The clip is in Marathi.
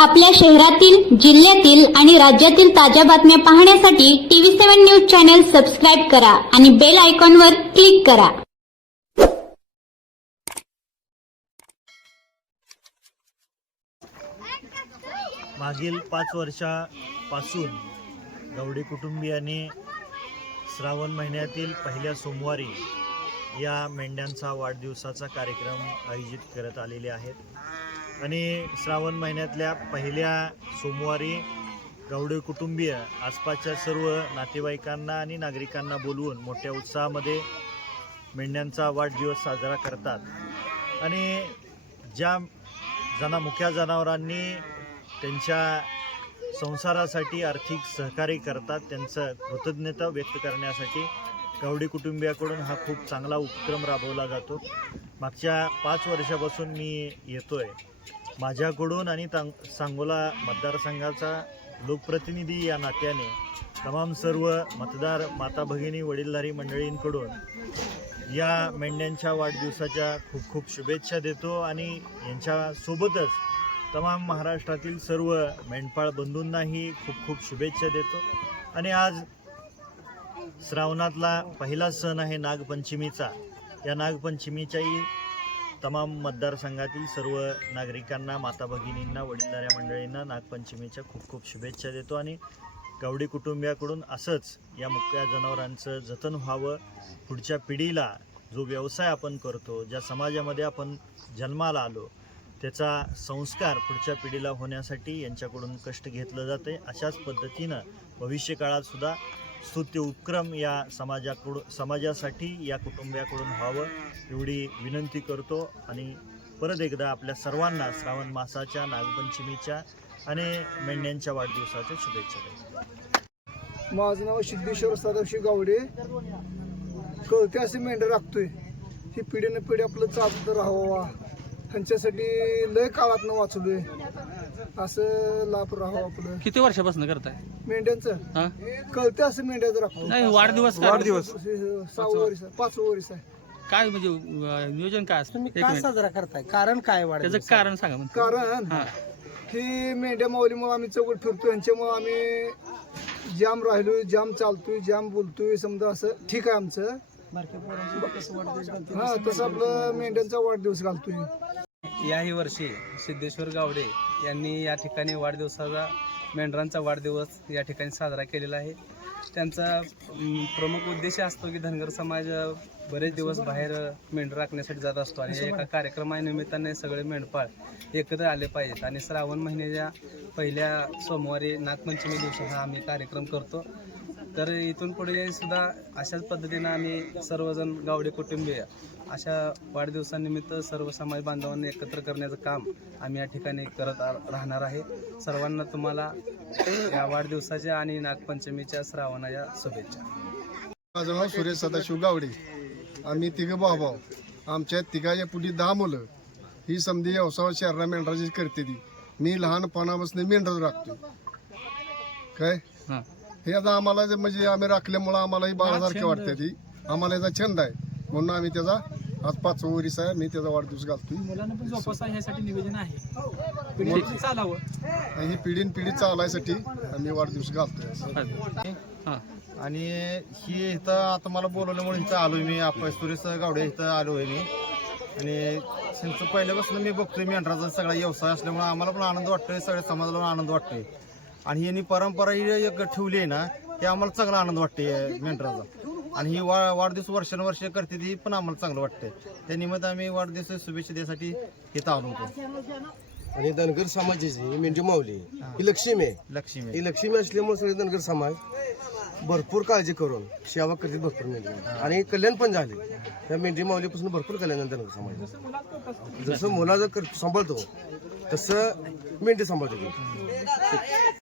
आपल्या शहरातील, जिल्ह्यातील आणि राज्यातील ताज्या बातम्या पाहण्यासाठी TV7 न्यूज चॅनल सबस्क्राइब करा आणि बेल आयकॉनवर क्लिक करा. मागील 5 वर्षापासून गवडी कुटुंबियांनी श्रावण महिन्यातील पहिल्या सोमवारी या मेंढ्यांचा वाढदिवसाचा कार्यक्रम आयोजित करत आलेले आहेत. आणि श्रावण महिन्यातल्या पहिल्या सोमवारी गवडी कुटुंबीय आसपासच्या सर्व नातेवाईकांना आणि नागरिकांना बोलवून मोठ्या उत्साहामध्ये मेंढ्यांचा वाढदिवस साजरा करतात. आणि ज्या मुख्या जनावरांनी त्यांच्या संसारासाठी आर्थिक सहकार्य करतात त्यांचं कृतज्ञता व्यक्त करण्यासाठी गवडी कुटुंबियाकडून हा खूप चांगला उपक्रम राबवला जातो. मागच्या 5 वर्षापासून मी येतोय. माझ्याकडून आणि सांगोला मतदारसंघाचा लोकप्रतिनिधी या नात्याने तमाम सर्व मतदार माता भगिनी वडीलधारी मंडळींकडून या मेंढ्यांच्या वाढदिवसाच्या खूप खूप शुभेच्छा देतो. आणि यांच्यासोबतच तमाम महाराष्ट्रातील सर्व मेंढपाळ बंधूंनाही खूप खूप शुभेच्छा देतो. आणि आज श्रावणातला पहिला सण आहे नागपंचमीचा. या नागपंचमीच्याही तमाम मतदारसंघातील सर्व नागरिकांना, माता भगिनींना, वडीलधाऱ्या मंडळींना नागपंचमीच्या खूप खूप शुभेच्छा देतो. आणि गवडी कुटुंबियाकडून असंच या मुक्या जनावरांचं जतन व्हावं. पुढच्या पिढीला जो व्यवसाय आपण करतो, ज्या समाजामध्ये आपण जन्माला आलो, त्याचा संस्कार पुढच्या पिढीला होण्यासाठी यांच्याकडून कष्ट घेतलं जाते. अशाच पद्धतीनं भविष्यकाळात सुद्धा स्तुत्य उपक्रम या समाजासाठी या कुटुंबियाकडून व्हावं एवढी विनंती करतो. आणि परत एकदा आपल्या सर्वांना श्रावण मासाच्या, नागपंचमीच्या आणि मेंढ्यांच्या वाढदिवसाच्या शुभेच्छा देतो. माझं नाव सिद्धेश्वर सदाशिव गावडे. कळते असे मेंढ्या राखतोय. ही पिढीने पिढी आपलं चालत राहावा, त्यांच्यासाठी लय काळात वाचलोय. असं लाभ राहावं आपलं. किती वर्षापासून करताय मेंढ्यांचं? कळते असं मेंढ्याचं राखतो. नाही, वाढदिवस 6 वर्ष 5 वर्ष आहे. काय म्हणजे नियोजन काय असतं? तुम्ही का साजरा करताय? कारण काय त्याचं कारण सांगा म्हणजे. कारण ही मेंढ्या माऊलीमुळे आम्ही चौकट फिरतोय. यांच्यामुळे आम्ही जाम राहिलोय, जाम चालतोय, जाम बोलतोय. समजा असं ठीक आहे आमचं. हा, तसं आपलं मेंढ्यांचा वाढदिवस घालतोय. याही वर्षी सिद्धेश्वर गावडे यांनी या ठिकाणी वाढदिवसाचा, मेंढरांचा वाढदिवस या ठिकाणी साजरा केलेला आहे. त्यांचा प्रमुख उद्देश असतो की धनगर समाज बरेच दिवस बाहेर मेंढर राखण्यासाठी जात असतो आणि एका कार्यक्रमानिमित्ताने सगळे मेंढपाळ एकत्र आले पाहिजेत. आणि श्रावण महिन्याच्या पहिल्या सोमवारी नागपंचमी दिवशी हा आम्ही कार्यक्रम करतो. तर इथून पुढे सुद्धा अशाच पद्धतीनं आम्ही सर्वजण गावडे कुटुंबीय अशा वाढदिवसानिमित्त सर्व समाज बांधवांना एकत्र करण्याचं काम आम्ही या ठिकाणी करत राहणार आहे. सर्वांना तुम्हाला या वाढदिवसाच्या आणि नागपंचमीच्या श्रावणाच्या शुभेच्छा. माझं नाव सुरेश सदाशिव गावडे. आम्ही तिघं भाऊ. आमच्या तिघाच्या पुढे 10 मुलं. ही समधी व्यवसाय शहरा मेंढराची करते ती. मी लहानपणापासून मेंढर राखतो. काय हे आता आम्हाला म्हणजे आम्ही राखल्यामुळं आम्हाला ही बाळासारखे वाटते. ती आम्हाला याचा छंद आहे म्हणून आम्ही त्याचा आज 5 वर्ष आहे मी त्याचा वाढदिवस घालतोय. मुलांना पण जोपासा ह्यासाठी नियोजन आहे. ही पिढीन पिढी चालायसाठी आम्ही वाढदिवस घालतोय. आणि ही इथं आता मला बोलवल्यामुळे इथं आलोय मी. आपण सुरेश गावडे इथं आलोय मी. आणि त्यांचं पहिल्यापासून मी बघतोय मेंढराचा सगळा व्यवसाय असल्यामुळे आम्हाला पण आनंद वाटतोय, सगळ्या समाजाला पण आनंद वाटतोय. आणि यांनी परंपरा ही एक ठेवली आहे ना, की आम्हाला चांगला आनंद वाटते मेंढराचा. आणि ही वाढदिवस वर्षानुवर्ष करते ती पण आम्हाला चांगलं वाटतंय. त्या निमित्त आम्ही वाढदिवस शुभेच्छा देण्यासाठी इथं आलो होतो. आणि धनगर समाजाची मेंढी माऊली ही लक्ष्मी आहे. ही लक्ष्मी असल्यामुळे सगळे धनगर समाज भरपूर काळजी करून सेवा करतील भरपूर मेंढी. आणि कल्याण पण झाले. त्या मेंढी माऊलीपासून भरपूर कल्याण धनगर समाज. जसं मुला जर सांभाळतो तसं मेंढी सांभाळतो.